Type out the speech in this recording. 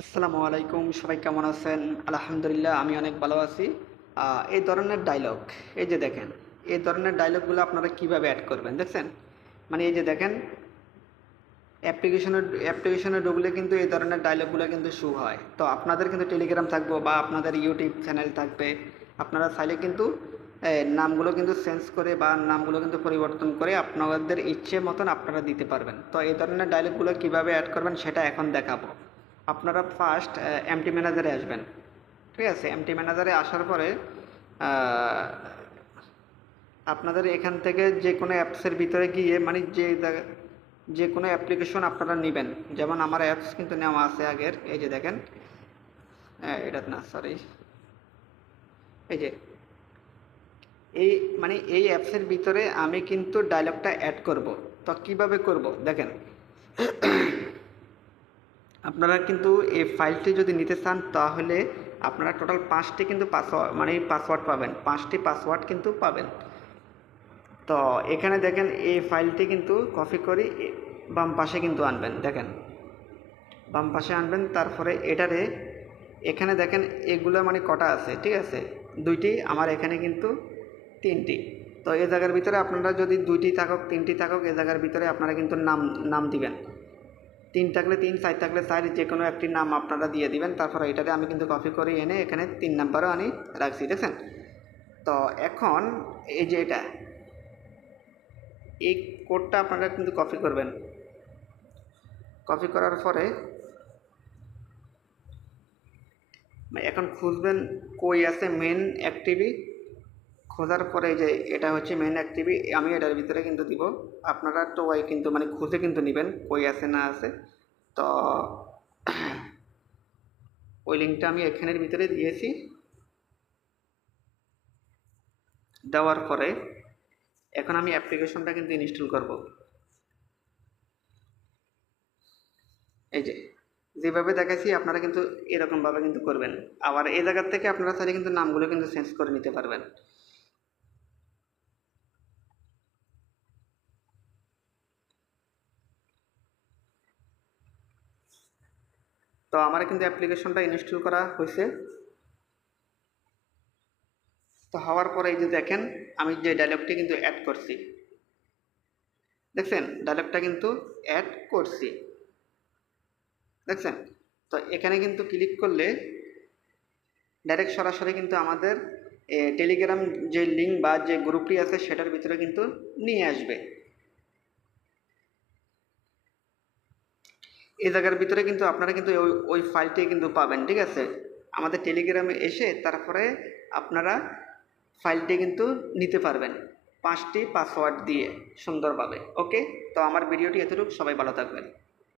আসসালামু আলাইকুম, সবাই কেমন আছেন? আলহামদুলিল্লাহ আমি অনেক ভালো আছি। এই ধরনের ডায়লগ, এই যে দেখেন, এই ধরনের ডায়লগগুলো আপনারা কিভাবে অ্যাড করবেন দেখছেন? মানে এই যে দেখেন, অ্যাপ্লিকেশনে ঢুকলে কিন্তু এই ধরনের ডায়লগগুলো কিন্তু শো হয়। তো আপনাদের কিন্তু টেলিগ্রাম থাকবে বা আপনাদের ইউটিউব চ্যানেল থাকবে, আপনারা চাইলে কিন্তু নামগুলো কিন্তু চেঞ্জ করে বা নামগুলো কিন্তু পরিবর্তন করে আপনাদের ইচ্ছে মতন আপনারা দিতে পারবেন। তো এই ধরনের ডায়লগগুলো কিভাবে অ্যাড করবেন সেটা এখন দেখাবো। আপনারা ফার্স্ট এমটি ম্যানেজারে আসবেন। ঠিক আছে, এমটি ম্যানেজারে আসার পরে আপনাদের এখান থেকে যে কোনো অ্যাপসের ভিতরে গিয়ে মানে যে কোনো অ্যাপ্লিকেশন আপনারা নেবেন। যেমন আমার অ্যাপস কিন্তু নেওয়া আছে আগের, এই যে দেখেন, এটা না, সরি, এই যে এই মানে এই অ্যাপসের ভিতরে আমি কিন্তু ডায়লগটা অ্যাড করব। তো কিভাবে করব দেখেন, আপনারা কিন্তু এই ফাইলটি যদি নিতে চান তাহলে আপনারা টোটাল 5টি কিন্তু পাসওয়ার্ড মানে পাসওয়ার্ড পাবেন, 5টি পাসওয়ার্ড কিন্তু পাবেন। তো এখানে দেখেন এই ফাইলটি কিন্তু কপি করে বাম পাশে কিন্তু আনবেন, দেখেন বাম পাশে আনবেন। তারপরে এটারে এখানে দেখেন এগুলো মানে কটা আছে, ঠিক আছে, 2টি, আমার এখানে কিন্তু 3টি। তো এই জায়গার ভিতরে আপনারা যদি 2টি থাকুক 3টি থাকুক, এই জায়গার ভিতরে আপনারা কিন্তু নাম নাম দিবেন। 3 থাকলে 3, 4 থাকলে 4, যে কোনো একটি নাম আপনারা দিয়ে দিবেন। তারপরে এটাতে আমি কিন্তু কপি করে এনে এখানে 3 নাম্বারও আমি রাখছি, দেখছেন? তো এখন এই যে এই কোডটা আপনারা কিন্তু কপি করবেন। কপি করার পরে এখন খুঁজবেন কই আছে মেন অ্যাক্টিভি। খোঁজার পরে যে এটা হচ্ছে মেন অ্যাক্টিভি, আমি এটার ভিতরে কিন্তু দিব। আপনারা তো ওই কিন্তু মানে খুঁজে কিন্তু নেবেন কই আছে না আছে। তো ওই লিঙ্কটা আমি এখানের ভিতরে দিয়েছি। দেওয়ার পরে এখন আমি অ্যাপ্লিকেশনটা কিন্তু ইনস্টল করব। এই যে যেভাবে দেখাচ্ছি আপনারা কিন্তু এরকমভাবে কিন্তু করবেন। আবার এই জায়গার থেকে আপনারা চাইলে কিন্তু নামগুলো কিন্তু চেঞ্জ করে নিতে পারবেন। তো আমার কিন্তু অ্যাপ্লিকেশনটা ইনস্টল করা হয়েছে। তো হওয়ার পরে এই যে দেখেন, আমি যে ডায়লগটি কিন্তু অ্যাড করছি, দেখছেন ডায়লগটা কিন্তু অ্যাড করছি, দেখছেন? তো এখানে কিন্তু ক্লিক করলে ডাইরেক্ট সরাসরি কিন্তু আমাদের টেলিগ্রাম যে লিঙ্ক বা যে গ্রুপটি আছে সেটার ভিতরে কিন্তু নিয়ে আসবে। এই জায়গার ভিতরে কিন্তু আপনারা কিন্তু ওই ফাইলটি কিন্তু পাবেন, ঠিক আছে? আমাদের টেলিগ্রামে এসে তারপরে আপনারা ফাইলটি কিন্তু নিতে পারবেন 5টি পাসওয়ার্ড দিয়ে সুন্দরভাবে। ওকে, তো আমার ভিডিওটি এতটুকু, সবাই ভালো থাকবেন।